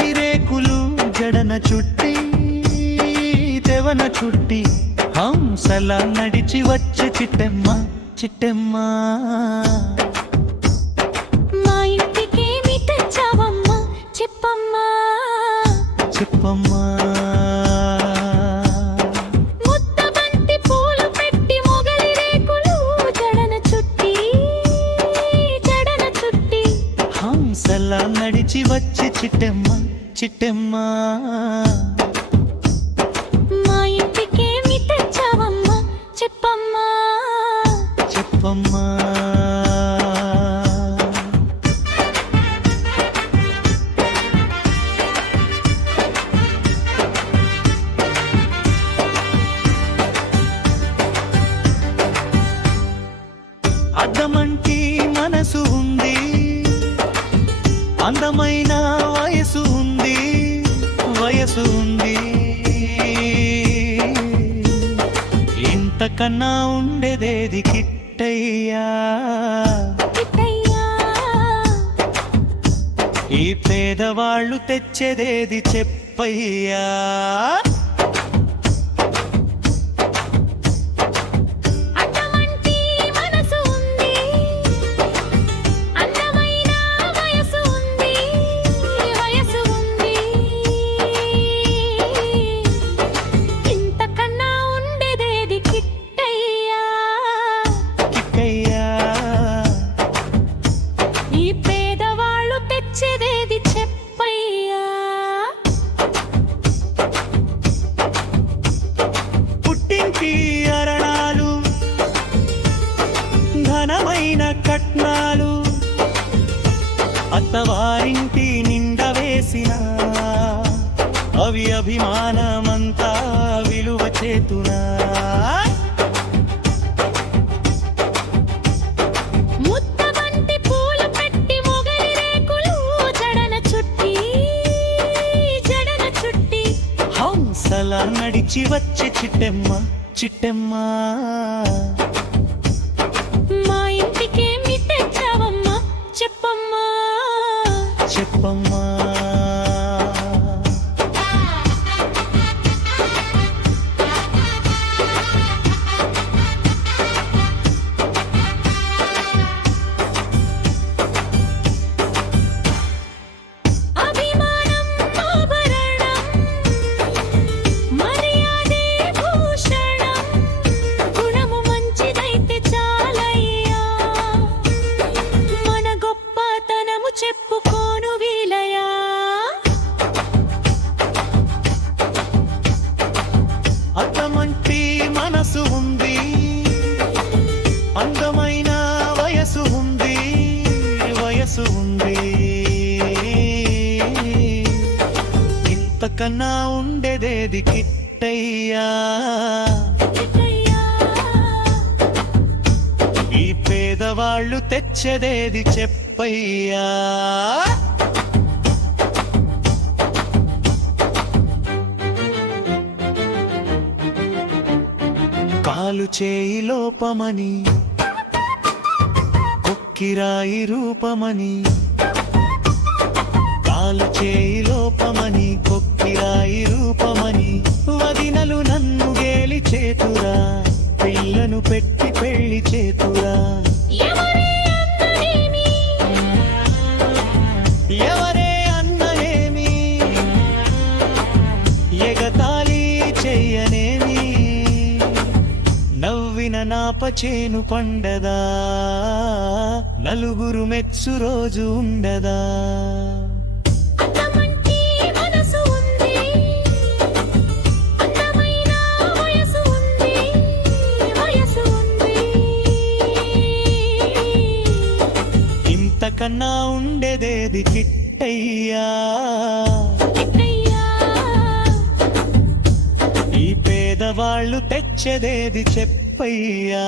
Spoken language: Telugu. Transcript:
మొగలి రేకులు జడన చుట్టి తెవన చుట్టి హంసలా నడిచి వచ్చే చిట్టెమ్మ చిట్టెమ్మ. మా ఇంటికేమి తెచ్చావమ్మా చెప్పమ్మా చెప్పమ్మా. ముద్దబంతి పూలు పెట్టి మొగలి రేకులు జడన చుట్టి హంసలా నడిచి వచ్చే చిట్టెమ్మ చిట్టెమ్మ. మా ఇంటికేమి తెచ్చావమ్మా చెప్పమ్మా చెప్పమ్మా. అద్దమంటి మనసు ఉంది, అందమైన వయసు ఉంది, వయసు ఉంది. ఇంతకన్నా ఉండేదేది కిట్టయ్యా, కిట్టయ్యా. ఈ పేదవాళ్ళు తెచ్చేదేది చెప్పయ్యా. అద్దమంటి మనసు ఉంది, అందమైన వయసు ఉంది, వయసు ఉంది. ఇంతకన్నా ఉండేదేది కిట్టయ్యా, కిట్టయ్యా. ఈ పేదవాళ్ళు తెచ్చేదేది చెప్పయ్యా. పుట్టింటి అరణాలు, ఘనమైన కట్నాలు, అత్తవారింటి నిండా వేసిన అవి అభిమానమంతా విలువ చేతునా. ముద్దబంతి పూలు పెట్టి మొగలి రేకులు జడన చుట్టి హంసలా నడిచి వచ్చే చిట్టెమ్మ చిట్టెమ్మ. మా ఇంటికేమి తెచ్చావమ్మా చెప్పమ్మా చెప్పమ్మా. అభిమానం ఆభరణం, మర్యాదే భూషణం, గుణము మంచిదైతే చాలయ్యా, మన గొప్పతనము చెప్పుకోను వీలయా. అద్దమంటి మనసు ఉంది, అందమైన వయసు ఉంది, వయసు ఉంది. ఇంతకన్నా ఉండేదేది కిట్టయ్యా, కిట్టయ్యా. ఈ పేదవాళ్ళు తెచ్చేదేది చెప్పయ్యా. కాలు చేయి లోపమని, కొక్కిరాయి రూపమని, కాలు చేయి లోపమని, కొక్కిరాయి రూపమని, వదినలు నన్ను గేలి చేతురా, పిల్లను పెట్టి పెళ్లి చేతురా. ఎవరే అన్ననేమి, ఎవరే అన్ననేమి, ఎగతాళి చెయ్యనేమి, నవ్విన నాపచేను పండదా, నలుగురు మెచ్చు రోజు ఉండదా. అద్దమంటి మనసు ఉంది, అందమైన వయసు ఉంది, వయసు ఉంది. ఇంతకన్నా ఉండేదేది కిట్టయ్యా, కిట్టయ్యా. ఈ పేదవాళ్ళు తెచ్చేదేది చెప్పయ్యా.